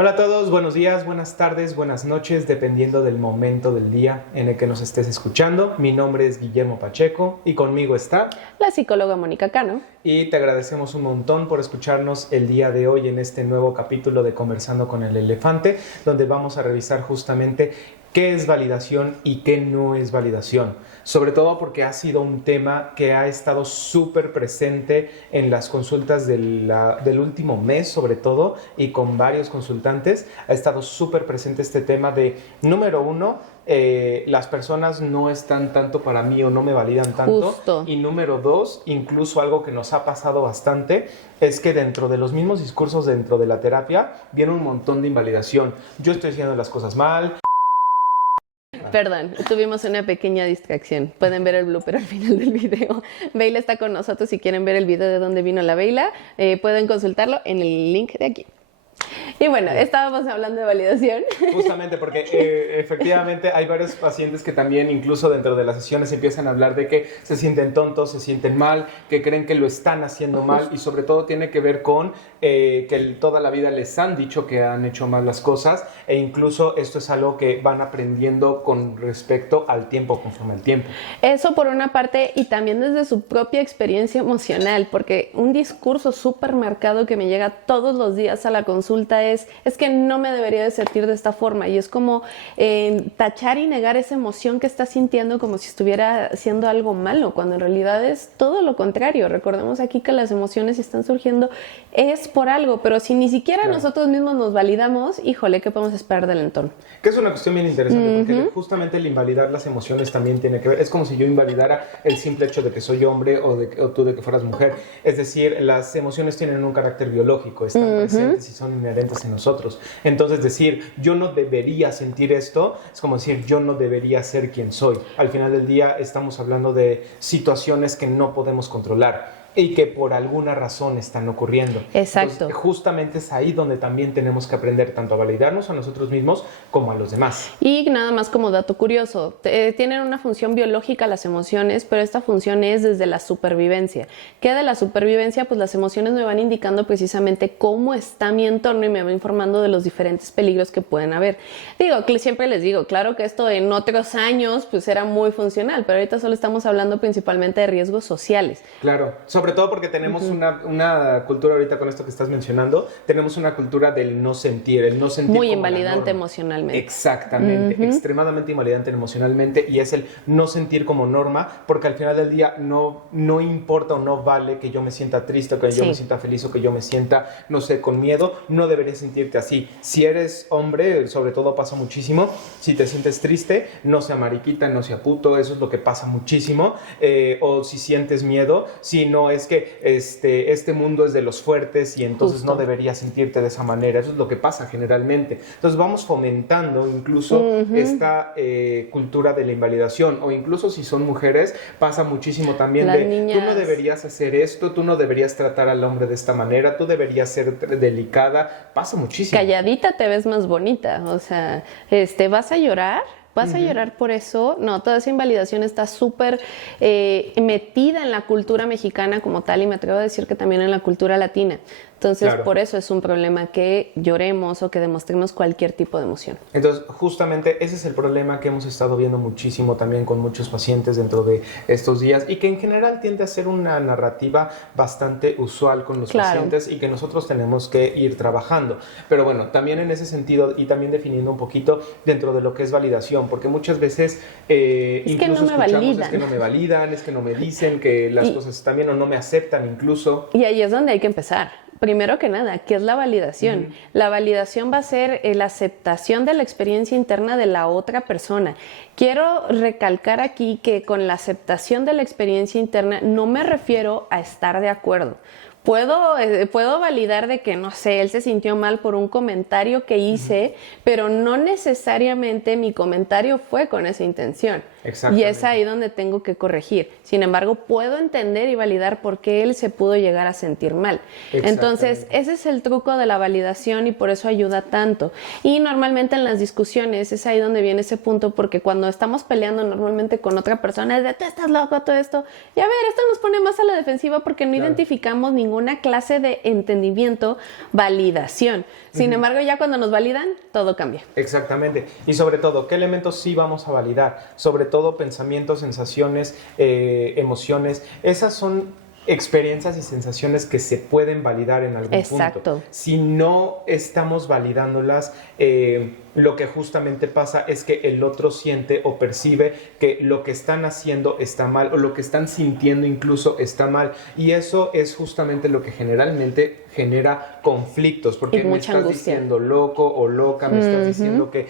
Hola a todos, buenos días, buenas tardes, buenas noches, dependiendo del momento del día en el que nos estés escuchando. Mi nombre es Guillermo Pacheco y conmigo está la psicóloga Mónica Cano. Y te agradecemos un montón por escucharnos el día de hoy en este nuevo capítulo de Conversando con el Elefante, donde vamos a revisar justamente qué es validación y qué no es validación. Sobre todo porque ha sido un tema que ha estado súper presente en las consultas del último mes, sobre todo, y con varios consultantes. Ha estado súper presente este tema de, número uno, las personas no están tanto para mí o no me validan tanto. Justo. Y número dos, incluso algo que nos ha pasado bastante, es que dentro de los mismos discursos dentro de la terapia viene un montón de invalidación. Yo estoy haciendo las cosas mal. Perdón, tuvimos una pequeña distracción. Pueden ver el blooper al final del video. Veila está con nosotros. Si quieren ver el video de dónde vino la Veila, pueden consultarlo en el link de aquí. Y bueno, estábamos hablando de validación. Justamente porque efectivamente hay varios pacientes que también incluso dentro de las sesiones empiezan a hablar de que se sienten tontos, se sienten mal, que creen que lo están haciendo mal, y sobre todo tiene que ver con que toda la vida les han dicho que han hecho mal las cosas, e incluso esto es algo que van aprendiendo con respecto al tiempo, conforme al tiempo. Eso por una parte, y también desde su propia experiencia emocional, porque un discurso súper marcado que me llega todos los días a la consulta es que no me debería de sentir de esta forma, y es como tachar y negar esa emoción que está sintiendo como si estuviera haciendo algo malo, cuando en realidad es todo lo contrario. Recordemos aquí que las emociones, si están surgiendo, es por algo, pero si ni siquiera nosotros mismos nos validamos, híjole, ¿qué podemos esperar del entorno? Que es una cuestión bien interesante, porque justamente el invalidar las emociones también tiene que ver, es como si yo invalidara el simple hecho de que soy hombre o tú de que fueras mujer. Es decir, las emociones tienen un carácter biológico, están presentes y son inherentes en nosotros. Entonces decir, yo no debería sentir esto, es como decir, yo no debería ser quien soy. Al final del día estamos hablando de situaciones que no podemos controlar y que por alguna razón están ocurriendo. Exacto. Entonces, justamente es ahí donde también tenemos que aprender tanto a validarnos a nosotros mismos como a los demás. Y nada más como dato curioso, tienen una función biológica las emociones, pero esta función es desde la supervivencia. ¿Qué de la supervivencia? Pues las emociones me van indicando precisamente cómo está mi entorno y me va informando de los diferentes peligros que pueden haber. Siempre les digo, claro que esto en otros años pues era muy funcional, pero ahorita solo estamos hablando principalmente de riesgos sociales. Claro, sobre todo porque tenemos una cultura ahorita con esto que estás mencionando, tenemos una cultura del no sentir, el no sentir muy como invalidante emocionalmente. Exactamente, extremadamente invalidante emocionalmente, y es el no sentir como norma, porque al final del día no importa o no vale que yo me sienta triste, o que yo me sienta feliz, o que yo me sienta, no sé, con miedo. No deberías sentirte así. Si eres hombre, sobre todo pasa muchísimo, si te sientes triste, no sea mariquita, no sea puto, eso es lo que pasa muchísimo. O si sientes miedo, si no es que este mundo es de los fuertes y entonces no deberías sentirte de esa manera. Eso es lo que pasa generalmente. Entonces vamos fomentando incluso esta cultura de la invalidación, o incluso si son mujeres pasa muchísimo también las de niñas. Tú no deberías hacer esto, tú no deberías tratar al hombre de esta manera, tú deberías ser delicada. Pasa muchísimo. Calladita te ves más bonita, o sea, ¿vas a llorar? ¿Vas a llorar por eso? No, toda esa invalidación está súper metida en la cultura mexicana como tal, y me atrevo a decir que también en la cultura latina. Entonces, por eso es un problema que lloremos o que demostremos cualquier tipo de emoción. Entonces, justamente ese es el problema que hemos estado viendo muchísimo también con muchos pacientes dentro de estos días, y que en general tiende a ser una narrativa bastante usual con los pacientes, y que nosotros tenemos que ir trabajando. Pero bueno, también en ese sentido, y también definiendo un poquito dentro de lo que es validación, porque muchas veces incluso escuchamos es que no me validan, es que no me dicen que las cosas están bien, o no me aceptan incluso. Y ahí es donde hay que empezar. Primero que nada, ¿qué es la validación? La validación va a ser la aceptación de la experiencia interna de la otra persona. Quiero recalcar aquí que con la aceptación de la experiencia interna no me refiero a estar de acuerdo. Puedo validar de que, no sé, él se sintió mal por un comentario que hice, pero no necesariamente mi comentario fue con esa intención. Y es ahí donde tengo que corregir. Sin embargo, puedo entender y validar por qué él se pudo llegar a sentir mal. Entonces, ese es el truco de la validación, y por eso ayuda tanto. Y normalmente en las discusiones es ahí donde viene ese punto, porque cuando estamos peleando normalmente con otra persona es de, tú estás loco, todo esto. Y a ver, esto nos pone más a la defensiva porque no identificamos ningún ninguna clase de entendimiento, validación. Sin embargo, ya cuando nos validan, todo cambia. Exactamente. Y sobre todo, ¿qué elementos sí vamos a validar? Sobre todo pensamientos, sensaciones, emociones. Esas son experiencias y sensaciones que se pueden validar en algún punto. Si no estamos validándolas, lo que justamente pasa es que el otro siente o percibe que lo que están haciendo está mal o lo que están sintiendo incluso está mal. Y eso es justamente lo que generalmente genera conflictos, porque me estás diciendo loco o loca, me estás diciendo que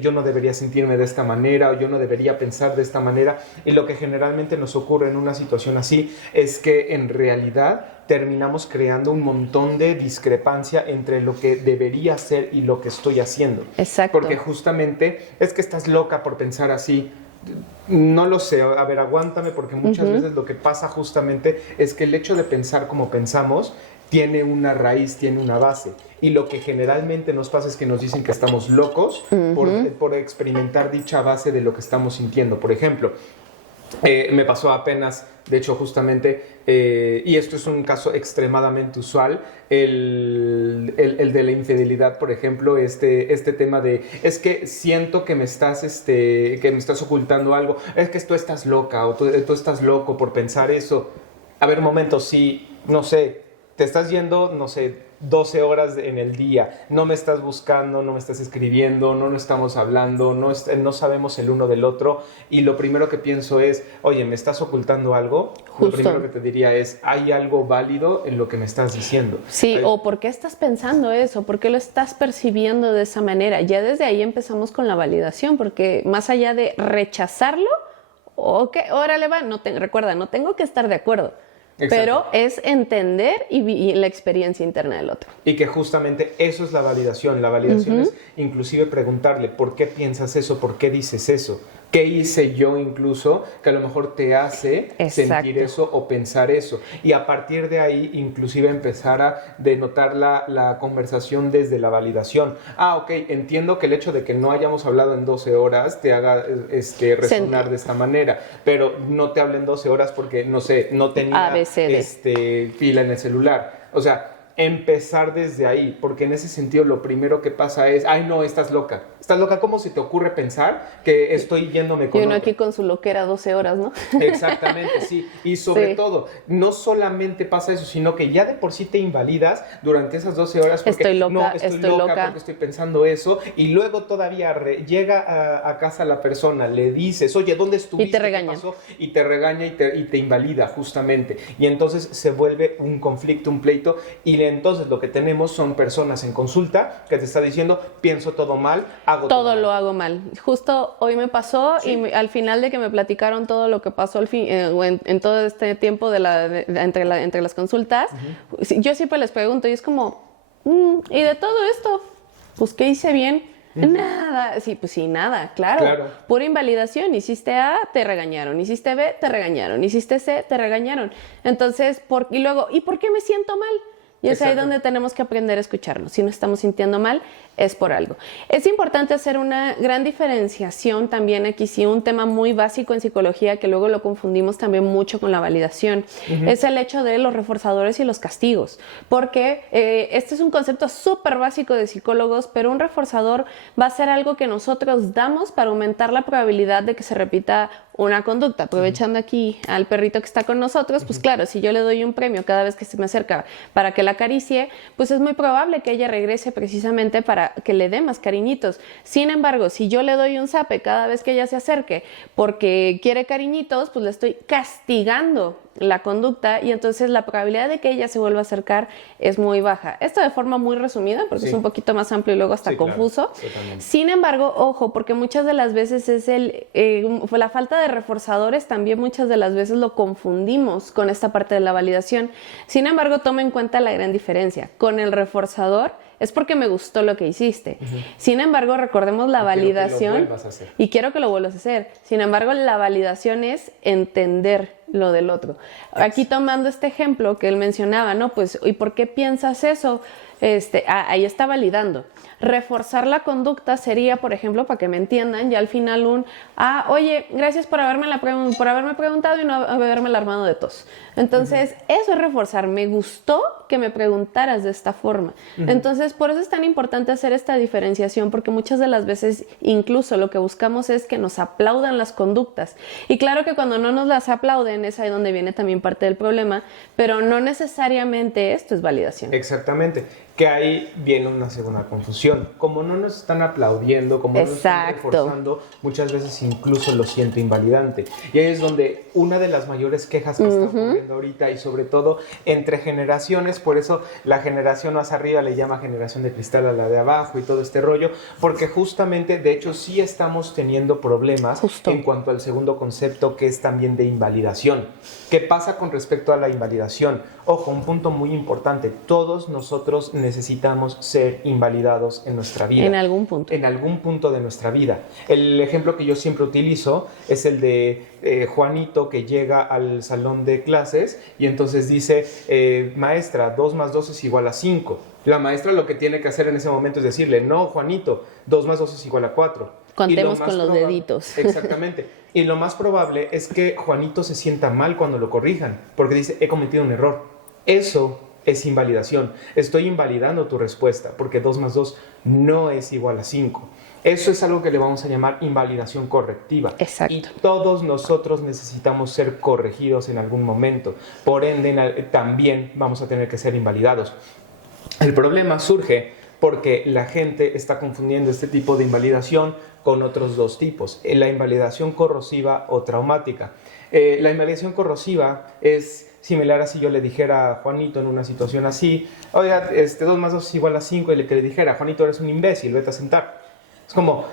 yo no debería sentirme de esta manera o yo no debería pensar de esta manera. Y lo que generalmente nos ocurre en una situación así es que en realidad terminamos creando un montón de discrepancia entre lo que debería ser y lo que estoy haciendo. Exacto. Porque justamente es que estás loca por pensar así. No lo sé, a ver, aguántame, porque muchas veces lo que pasa justamente es que el hecho de pensar como pensamos tiene una raíz, tiene una base. Y lo que generalmente nos pasa es que nos dicen que estamos locos por experimentar dicha base de lo que estamos sintiendo. Por ejemplo, me pasó apenas, de hecho justamente, y esto es un caso extremadamente usual, el de la infidelidad, por ejemplo, este tema de, es que siento que me estás ocultando algo, es que tú estás loca o tú estás loco por pensar eso. A ver, un momento, si, no sé, te estás yendo, no sé, 12 horas en el día, no me estás buscando, no me estás escribiendo, no estamos hablando, no sabemos el uno del otro, y lo primero que pienso es, oye, ¿me estás ocultando algo? Justo. Lo primero que te diría es, ¿hay algo válido en lo que me estás diciendo? Sí, o ¿por qué estás pensando eso? ¿Por qué lo estás percibiendo de esa manera? Ya desde ahí empezamos con la validación, porque más allá de rechazarlo, ok, órale va, recuerda, no tengo que estar de acuerdo. Exacto. Pero es entender y la experiencia interna del otro. Y que justamente eso es la validación. La validación es inclusive preguntarle, ¿por qué piensas eso? ¿Por qué dices eso? ¿Qué hice yo incluso que a lo mejor te hace sentir eso o pensar eso? Y a partir de ahí inclusive empezar a denotar la conversación desde la validación. Ah, ok, entiendo que el hecho de que no hayamos hablado en 12 horas te haga resonar de esta manera, pero no te hablé en 12 horas porque, no sé, no tenía fila en el celular. O sea, empezar desde ahí, porque en ese sentido lo primero que pasa es, ay no, estás loca. ¿Estás loca? ¿Cómo se te ocurre pensar que estoy yéndome con y uno aquí con su loquera 12 horas, ¿no? Exactamente, sí. Y sobre todo, no solamente pasa eso, sino que ya de por sí te invalidas durante esas 12 horas porque estoy loca porque estoy pensando eso, y luego todavía llega a casa la persona, le dices, oye, ¿dónde estuviste? Y te regaña. ¿Qué pasó? Y te regaña y te invalida justamente. Y entonces se vuelve un conflicto, un pleito, y entonces lo que tenemos son personas en consulta que te está diciendo, pienso todo mal, todo lo hago mal. Justo hoy me pasó y al final de que me platicaron todo lo que pasó en todo este tiempo entre las consultas, yo siempre les pregunto y es como, ¿y de todo esto? Pues, ¿qué hice bien? Nada. Sí, pues sí, nada, claro. Pura invalidación. Hiciste A, te regañaron. Hiciste B, te regañaron. Hiciste C, te regañaron. Entonces, y luego, ¿y por qué me siento mal? Y es ahí donde tenemos que aprender a escucharnos. Si nos estamos sintiendo mal, es por algo. Es importante hacer una gran diferenciación también aquí, sí, un tema muy básico en psicología que luego lo confundimos también mucho con la validación, es el hecho de los reforzadores y los castigos, porque este es un concepto súper básico de psicólogos, pero un reforzador va a ser algo que nosotros damos para aumentar la probabilidad de que se repita una conducta. Aprovechando aquí al perrito que está con nosotros, pues claro, si yo le doy un premio cada vez que se me acerca para que la acaricie, pues es muy probable que ella regrese precisamente para que le dé más cariñitos. Sin embargo, si yo le doy un zape cada vez que ella se acerque porque quiere cariñitos, pues le estoy castigando la conducta y entonces la probabilidad de que ella se vuelva a acercar es muy baja. Esto de forma muy resumida, porque es un poquito más amplio y luego hasta confuso. Claro, sin embargo, ojo, porque muchas de las veces es la falta de reforzadores, también muchas de las veces lo confundimos con esta parte de la validación. Sin embargo, toma en cuenta la gran diferencia. Con el reforzador es porque me gustó lo que hiciste. Sin embargo, recordemos la validación y quiero que lo vuelvas a hacer. Sin embargo, la validación es entender lo del otro. Aquí tomando este ejemplo que él mencionaba, ¿no? Pues, ¿y por qué piensas eso? Ahí está validando. Reforzar la conducta sería, por ejemplo, para que me entiendan, ya al final oye, gracias por haberme preguntado y no haberme armado de tos. Entonces, eso es reforzar. Me gustó que me preguntaras de esta forma. Entonces, por eso es tan importante hacer esta diferenciación, porque muchas de las veces incluso lo que buscamos es que nos aplaudan las conductas. Y claro que cuando no nos las aplauden es ahí donde viene también parte del problema, pero no necesariamente esto es validación. Exactamente. Que ahí viene una segunda confusión. Como no nos están aplaudiendo, como no nos están reforzando, muchas veces incluso lo siento invalidante. Y ahí es donde una de las mayores quejas que está ocurriendo ahorita, y sobre todo entre generaciones, por eso la generación más arriba le llama generación de cristal a la de abajo y todo este rollo, porque justamente, de hecho, sí estamos teniendo problemas en cuanto al segundo concepto, que es también de invalidación. ¿Qué pasa con respecto a la invalidación? Ojo, un punto muy importante. Todos nosotros necesitamos ser invalidados en nuestra vida. En algún punto. En algún punto de nuestra vida. El ejemplo que yo siempre utilizo es el de Juanito, que llega al salón de clases y entonces dice, maestra, 2 más 2 es igual a 5. La maestra lo que tiene que hacer en ese momento es decirle, no, Juanito, 2 más 2 es igual a 4. Contemos con los deditos. Exactamente. Y lo más probable es que Juanito se sienta mal cuando lo corrijan, porque dice, he cometido un error. Eso es invalidación. Estoy invalidando tu respuesta, porque 2 más 2 no es igual a 5. Eso es algo que le vamos a llamar invalidación correctiva. Exacto. Y todos nosotros necesitamos ser corregidos en algún momento. Por ende, también vamos a tener que ser invalidados. El problema surge porque la gente está confundiendo este tipo de invalidación con otros dos tipos, la invalidación corrosiva o traumática. La invalidación corrosiva es similar a si yo le dijera a Juanito en una situación así, oiga, 2 más 2 es igual a 5, y que le dijera, Juanito, eres un imbécil, vete a sentar. Es como,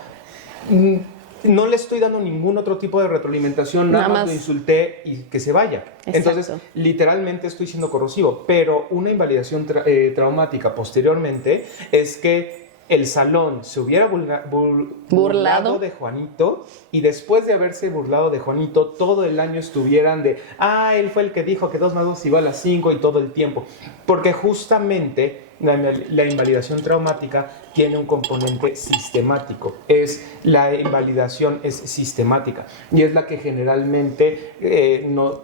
no le estoy dando ningún otro tipo de retroalimentación, nada más lo insulté y que se vaya. Exacto. Entonces, literalmente estoy siendo corrosivo, pero una invalidación traumática posteriormente es que el salón se hubiera burlado de Juanito, y después de haberse burlado de Juanito, todo el año estuvieran de, él fue el que dijo que 2 más 2 igual a 5, y todo el tiempo. Porque justamente la invalidación traumática tiene un componente sistemático. La invalidación es sistemática y es la que generalmente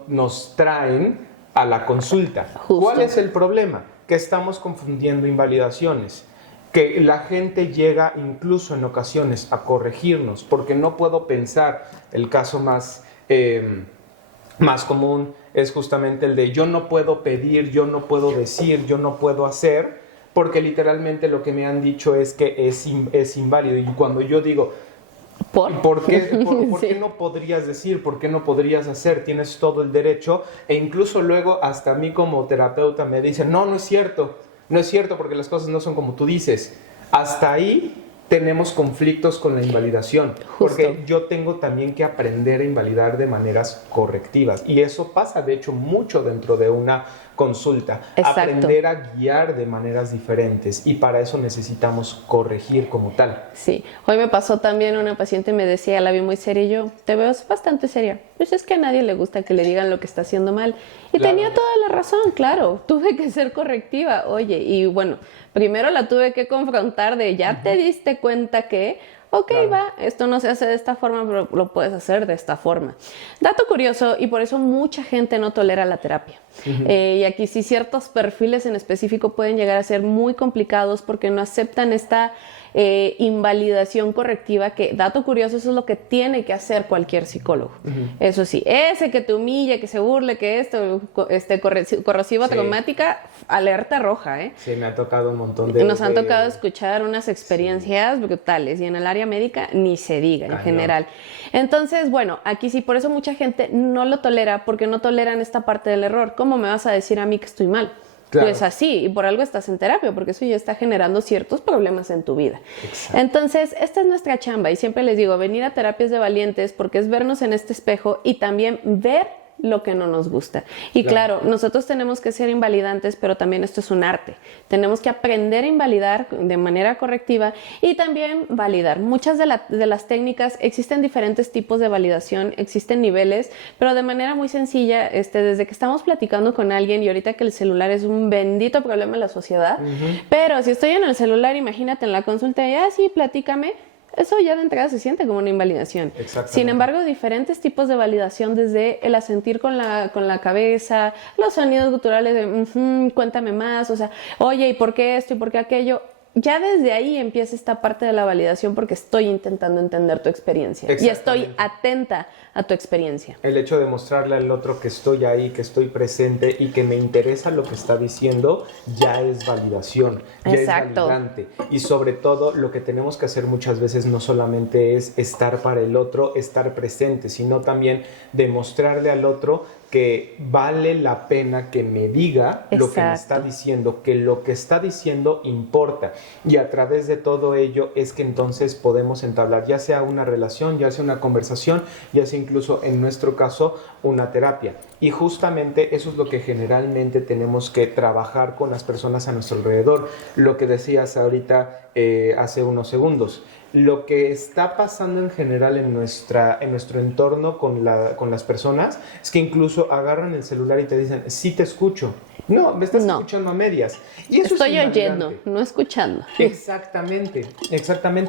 nos traen a la consulta. Justo. ¿Cuál es el problema? Que estamos confundiendo invalidaciones. Que la gente llega incluso en ocasiones a corregirnos, porque no puedo pensar, el caso más común es justamente el de yo no puedo pedir, yo no puedo decir, yo no puedo hacer, porque literalmente lo que me han dicho es que es inválido. Y cuando yo digo, ¿por qué no podrías decir? ¿Por qué no podrías hacer? Tienes todo el derecho. E incluso luego hasta a mí como terapeuta me dicen, no es cierto. No es cierto, porque las cosas no son como tú dices. Hasta ahí tenemos conflictos con la invalidación. Justo. Porque yo tengo también que aprender a invalidar de maneras correctivas. Y eso pasa, de hecho, mucho dentro de una consulta. Exacto. Aprender a guiar de maneras diferentes. Y para eso necesitamos corregir como tal. Sí. Hoy me pasó también una paciente, me decía, la vi muy seria, y yo, te veo bastante seria. Pues es que a nadie le gusta que le digan lo que está haciendo mal. Y claro, tenía toda la razón, claro. Tuve que ser correctiva. Oye, y bueno, primero la tuve que confrontar de, ya te diste cuenta que, claro, va, esto no se hace de esta forma, pero lo puedes hacer de esta forma. Dato curioso, y por eso mucha gente no tolera la terapia. Y aquí sí ciertos perfiles en específico pueden llegar a ser muy complicados porque no aceptan esta invalidación correctiva, que, dato curioso, eso es lo que tiene que hacer cualquier psicólogo. Eso sí, ese que te humilla, que se burle, que corrosiva, sí, traumática, alerta roja, ¿eh? Sí, me ha tocado un montón de... Nos han tocado escuchar unas experiencias brutales, y en el área médica ni se diga, en general. No. Entonces, bueno, aquí sí, por eso mucha gente no lo tolera, porque no toleran esta parte del error. ¿Cómo me vas a decir a mí que estoy mal? Claro. Pues así, y por algo estás en terapia, porque eso ya está generando ciertos problemas en tu vida. Exacto. Entonces, esta es nuestra chamba, y siempre les digo, venir a terapias de valientes, porque es vernos en este espejo y también ver lo que no nos gusta. Y claro, nosotros tenemos que ser invalidantes, pero también esto es un arte. Tenemos que aprender a invalidar de manera correctiva y también validar. Muchas de las técnicas, existen diferentes tipos de validación, existen niveles, pero de manera muy sencilla, desde que estamos platicando con alguien y ahorita que el celular es un bendito problema en la sociedad, pero si estoy en el celular, imagínate en la consulta, sí, platícame. Eso ya de entrada se siente como una invalidación. Sin embargo, diferentes tipos de validación, desde el asentir con la cabeza, los sonidos guturales de cuéntame más, o sea, oye, ¿y por qué esto y por qué aquello? Ya desde ahí empieza esta parte de la validación porque estoy intentando entender tu experiencia y estoy atenta a tu experiencia. El hecho de mostrarle al otro que estoy ahí, que estoy presente y que me interesa lo que está diciendo, ya es validación, ya es validante. Y sobre todo lo que tenemos que hacer muchas veces no solamente es estar para el otro, estar presente, sino también demostrarle al otro que vale la pena que me diga lo que me está diciendo, que lo que está diciendo importa. Y a través de todo ello es que entonces podemos entablar ya sea una relación, ya sea una conversación, ya sea incluso en nuestro caso una terapia. Y justamente eso es lo que generalmente tenemos que trabajar con las personas a nuestro alrededor. Lo que decías ahorita hace unos segundos. Lo que está pasando en general en nuestro entorno con las personas es que incluso agarran el celular y te dicen, sí te escucho. No, me estás escuchando a medias. Y eso estoy oyendo, no escuchando. Exactamente,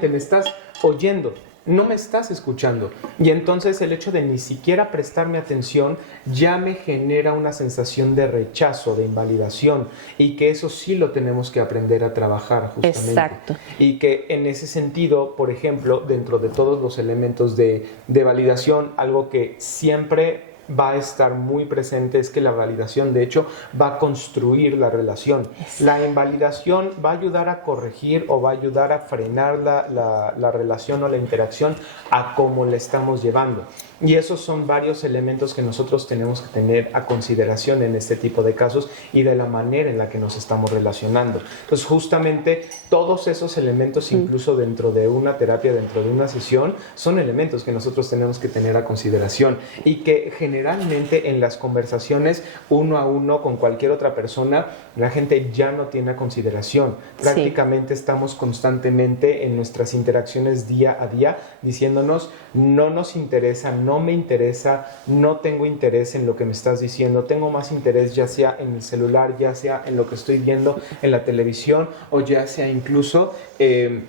me estás oyendo. No me estás escuchando. Y entonces el hecho de ni siquiera prestarme atención ya me genera una sensación de rechazo, de invalidación, y que eso sí lo tenemos que aprender a trabajar justamente. Y que en ese sentido, por ejemplo, dentro de todos los elementos de validación, algo que siempre va a estar muy presente es que la validación, de hecho, va a construir la relación. La invalidación va a ayudar a corregir o va a ayudar a frenar la relación o la interacción a cómo la estamos llevando. Y esos son varios elementos que nosotros tenemos que tener a consideración en este tipo de casos y de la manera en la que nos estamos relacionando. Entonces, justamente todos esos elementos, incluso dentro de una terapia, dentro de una sesión, son elementos que nosotros tenemos que tener a consideración y que generalmente en las conversaciones uno a uno con cualquier otra persona, la gente ya no tiene a consideración. Prácticamente estamos constantemente en nuestras interacciones día a día diciéndonos, no nos interesa, no me interesa, no tengo interés en lo que me estás diciendo, tengo más interés ya sea en el celular, ya sea en lo que estoy viendo en la televisión o ya sea incluso en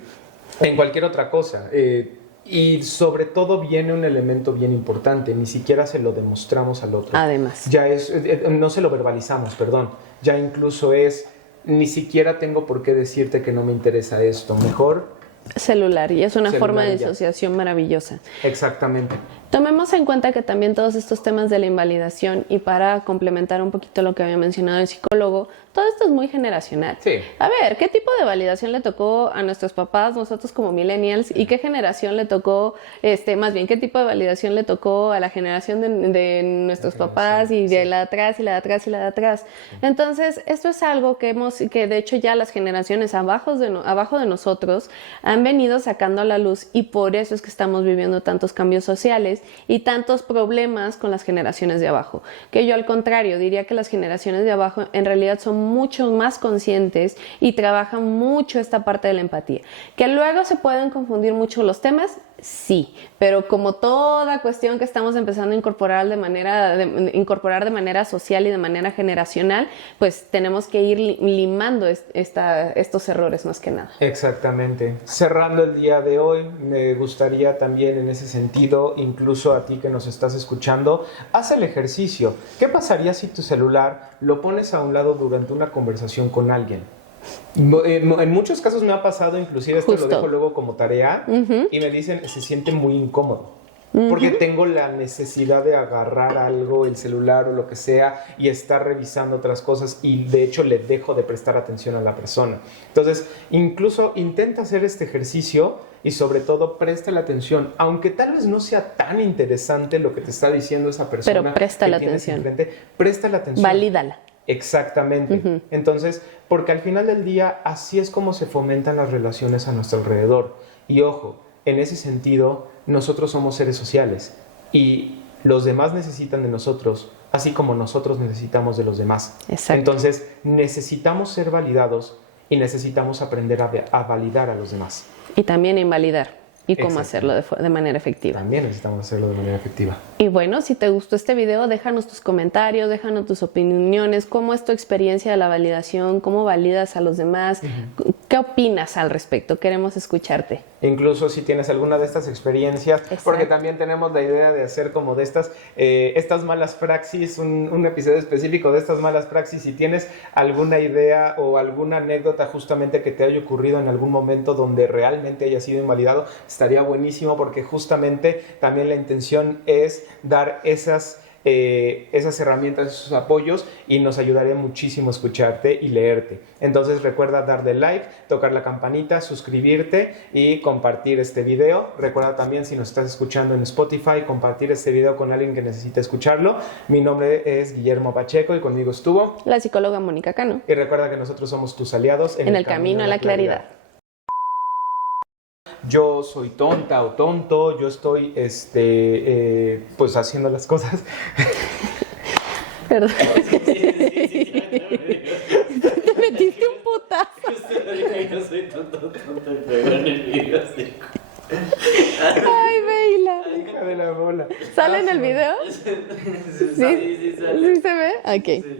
cualquier otra cosa. Y sobre todo viene un elemento bien importante, ni siquiera se lo demostramos al otro. Además. No se lo verbalizamos, perdón. Ya incluso ni siquiera tengo por qué decirte que no me interesa esto. Mejor celular, y es una forma de disociación maravillosa. Exactamente. Tomemos en cuenta que también todos estos temas de la invalidación, y para complementar un poquito lo que había mencionado el psicólogo, todo esto es muy generacional. A ver, ¿qué tipo de validación le tocó a nuestros papás, nosotros como millennials, y qué generación le tocó, más bien, qué tipo de validación le tocó a la generación de nuestros papás y de la de atrás y la de atrás y la de atrás? Entonces, esto es algo que de hecho ya las generaciones abajo de nosotros han venido sacando a la luz, y por eso es que estamos viviendo tantos cambios sociales y tantos problemas con las generaciones de abajo. Que yo al contrario diría que las generaciones de abajo en realidad son mucho más conscientes y trabajan mucho esta parte de la empatía. Que luego se pueden confundir mucho los temas, sí, pero como toda cuestión que estamos empezando a incorporar de manera social y de manera generacional, pues tenemos que ir limando estos errores más que nada. Exactamente. Cerrando el día de hoy, me gustaría también en ese sentido, incluso a ti que nos estás escuchando, haz el ejercicio. ¿Qué pasaría si tu celular lo pones a un lado durante una conversación con alguien? En muchos casos me ha pasado, inclusive esto lo dejo luego como tarea, y me dicen, se siente muy incómodo. Porque tengo la necesidad de agarrar algo, el celular o lo que sea, y estar revisando otras cosas, y de hecho le dejo de prestar atención a la persona. Entonces, incluso intenta hacer este ejercicio y sobre todo presta la atención, aunque tal vez no sea tan interesante lo que te está diciendo esa persona. Pero presta la atención. Presta la atención. Valídala. Exactamente. Entonces, porque al final del día así es como se fomentan las relaciones a nuestro alrededor. Y ojo, en ese sentido, nosotros somos seres sociales y los demás necesitan de nosotros, así como nosotros necesitamos de los demás. Exacto. Entonces, necesitamos ser validados y necesitamos aprender a validar a los demás. Y también invalidar. Y cómo hacerlo de manera efectiva. También necesitamos hacerlo de manera efectiva. Y bueno, si te gustó este video, déjanos tus comentarios, déjanos tus opiniones, cómo es tu experiencia de la validación, cómo validas a los demás, qué opinas al respecto, queremos escucharte. Incluso si tienes alguna de estas experiencias, porque también tenemos la idea de hacer como de estas malas praxis, un episodio específico de estas malas praxis. Si tienes alguna idea o alguna anécdota justamente que te haya ocurrido en algún momento donde realmente haya sido invalidado, estaría buenísimo, porque justamente también la intención es dar esas herramientas, esos apoyos, y nos ayudaría muchísimo escucharte y leerte. Entonces recuerda darle like, tocar la campanita, suscribirte y compartir este video. Recuerda también, si nos estás escuchando en Spotify, compartir este video con alguien que necesite escucharlo. Mi nombre es Guillermo Pacheco y conmigo estuvo la psicóloga Mónica Cano. Y recuerda que nosotros somos tus aliados en el camino a la claridad. Yo soy tonta o tonto, yo estoy pues haciendo las cosas. Perdón. Te metiste un putazo. Yo soy tonto, pero en el video así. Ay, Veila. Hija de la bola. ¿Sale en el video? Sí, sale. ¿Sí se ve? Ok. Sí.